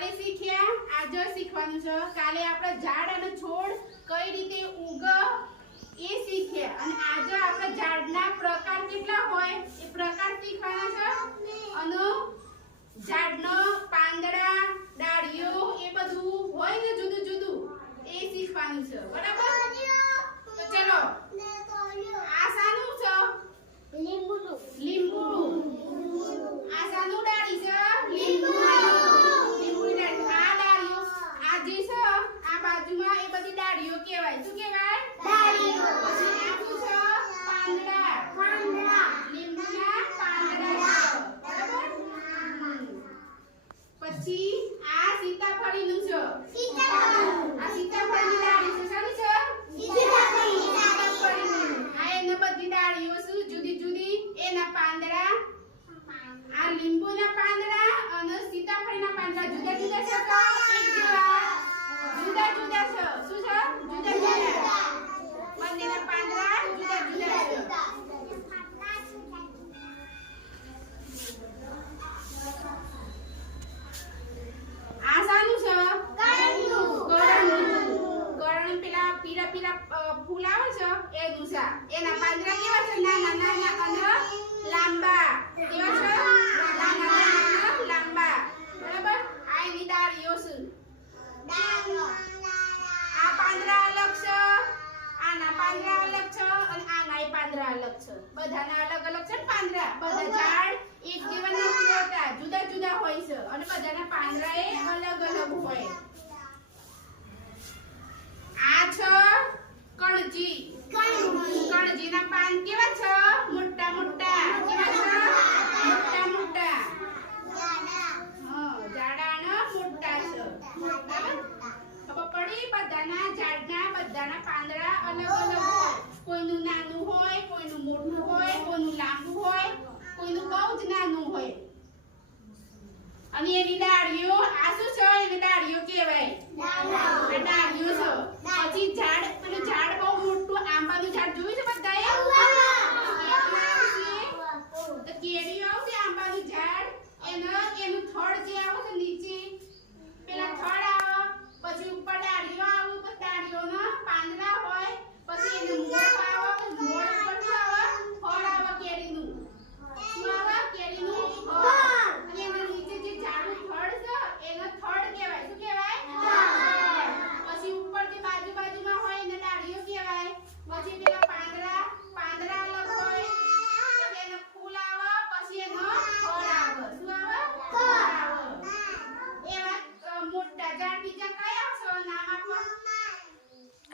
કાલે શીખ્યા. આજે શીખવાનું છે. કાલે આપણે ઝાડ અને છોડ કઈ રીતે ઉગ, એ શીખ્યા. see? પૂજા. એના પાંજરા કેવા છે નાના નાના અને લાંબા. કેવા છે? નાના નાના અને લાંબા. બરાબર? આઈ નીડ આર યોસુ આ પાંજરા અલગ છે. આના પાંજરા અલગ છે અને આના એ પાંજરા અલગ છે. બધાના અલગ અલગ છે ને પાંજરા બધા ઝાડ એક જીવન નથી જુદા જુદા હોય છે અને બધાના પાંજરા એ અલગ અલગ હોય. અને એની ડાળીઓ આ શું છે? એને ડાળીઓ કહેવાય. ડાળીઓ છે. પછી ઝાડ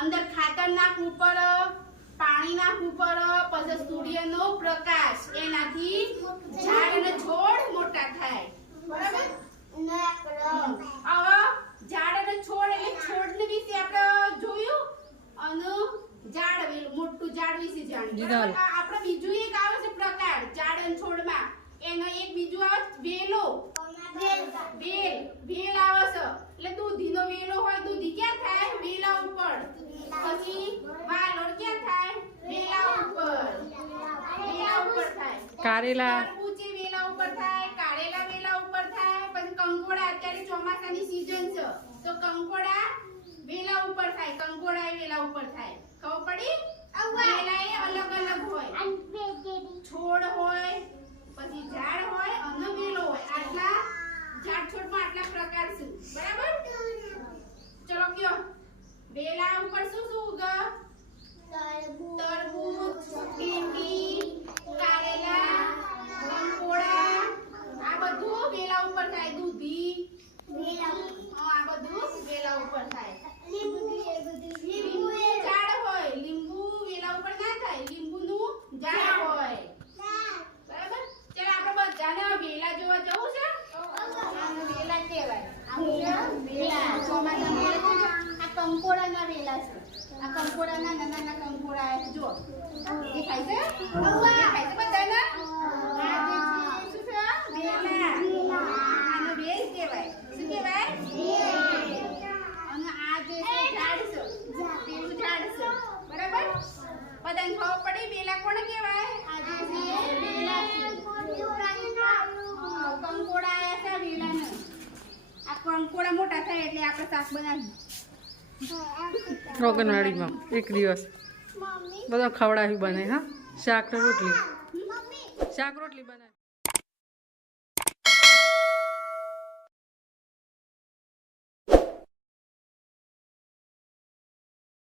અંદર ખાતર નાખવું પડે પાણી નાખવું પડે પછી સૂર્યનો પ્રકાશ. એનાથી ઝાડ અને છોડ મોટા થાય. બરાબર? ઝાડ અને છોડ એટલે છોડ વિશે આપણે જોયું? અને ઝાડ મોટું ઝાડ વિશે જાણ્યું. કારેલા. તરબૂચી વેલા ઉપર થાય કારેલા વેલા ઉપર થાય પછી કંકોડા અત્યારે ચોમાસાની સીઝન છે. તો કંકોડા વેલા ઉપર થાય કંકોડા વેલા ઉપર થાય. ખબર પડી? વેલા એ અલગ અલગ હોય. છોડ હોય પછી ઝાડ હોય અને વેલો હોય. આટલા ઝાડ છોડમાં આટલા પ્રકાર છે. બરાબર? ચલો કયો. વેલા ઉપર શું શું ઉગ આમાં તમે આ વેલા છે. આ કંકોડાના નાના નાના કંકોડા જો દેખાય દેખાય છે? આપણે શાક બનાવીએ. એક દિવસ. બધા ખવડાવી બને હા? શાક રોટલી. શાક રોટલી બનાવી.